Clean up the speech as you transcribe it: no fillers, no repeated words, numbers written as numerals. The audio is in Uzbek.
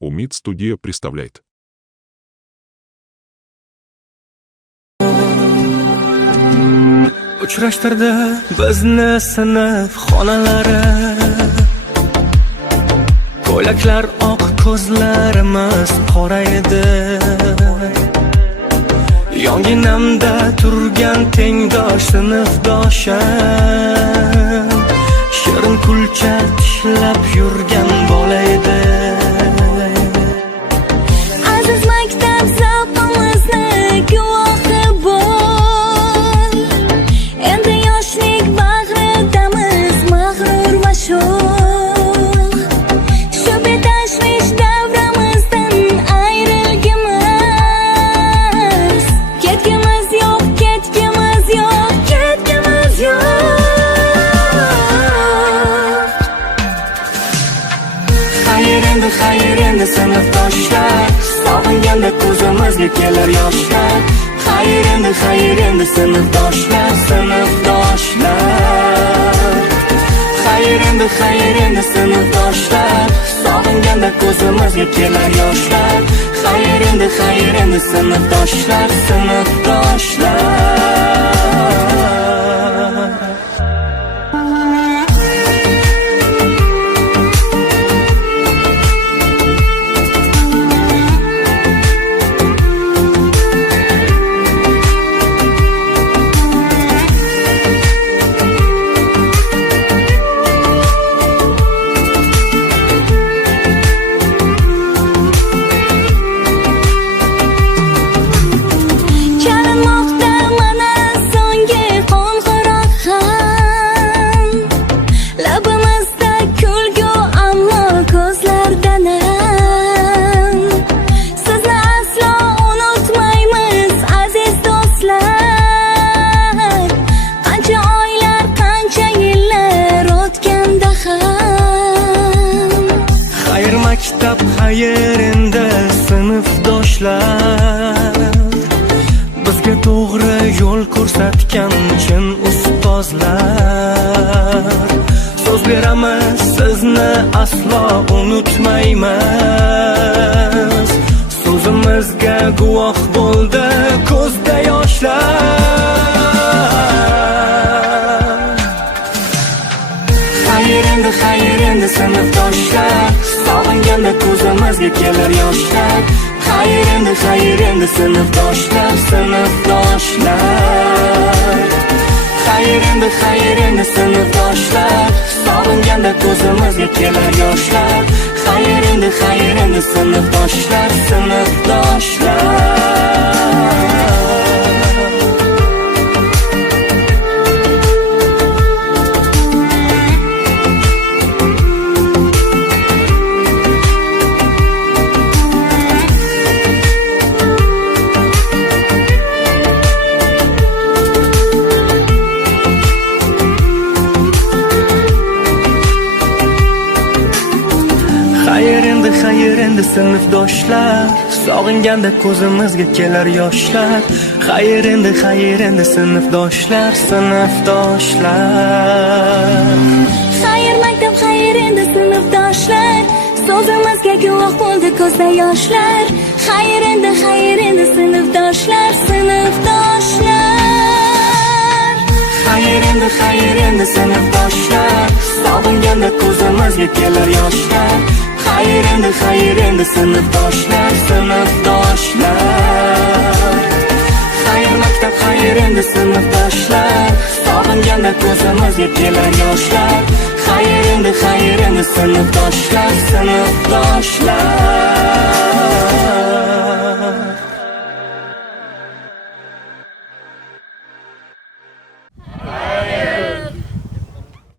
Umid Studio представляет. Uchrashtirdi bizni sinf xonalari, ko'ylaklar oq, ko'zlarimiz qora edi. Yonginamda turgan tengdosh sinfdoshim, shirin kulcha tishlab yurgan bola edi. Aziz maktab zavqimizni guvohi bo'l, endi yoshlik bag'ridamiz mag'rur va sho'x. Shu betashvish davramizdan ayrilgimiz, ketgimiz yo'q, ketgimiz yo'q, ketgimiz yo'q. Xayr endi sinfdoshlar, sog'inganda ko'zimizga kelar yoshlar. Xayr endi sinfdoshlar, sinfdoshlar. Xayr endi sinfdoshlar, sog'inganda ko'zimizga kelar yoshlar. Xayr endi sinfdoshlar, sinfdoshlar. Maktab xayr endi sinfdoshlar, bizga to'g'ri yo'l ko'rsatgan chin ustozlar. So'z beramiz, sizni aslo unutmaymiz. So'zimizga guvoh bo'ldi ko'zda yoshlar. Xayr endi sinfdoshlar, sog'inganda ko'zimizga kelar yoshlar. Xayr endi sinfdoshlar, sinfdoshlar. Xayr endi sinfdoshlar, sog'inganda ko'zimizga kelar yoshlar. Xayr endi sinfdoshlar, sinfdoshlar. Xayr endi sinfdoshlar, sog'inganda ko'zimizga kelar yoshlar. Xayr endi sinfdoshlar, sinfdoshlar. Xayr maktab, xayr endi sinfdoshlar, so'zimizga guvoh bo'ldi ko'zda yoshlar. Xayr endi sinfdoshlar, sinfdoshlar. Xayr endi sinfdoshlar, sog'inganda ko'zimizga kelar yoshlar. Xayr endi sinfdoshlar, sinfdoshlar. Xayr maktab, xayr endi sinfdoshlar, sog'inganda ko'zimizga kelar yoshlar. Xayr endi sinfdoshlar, sinfdoshlar.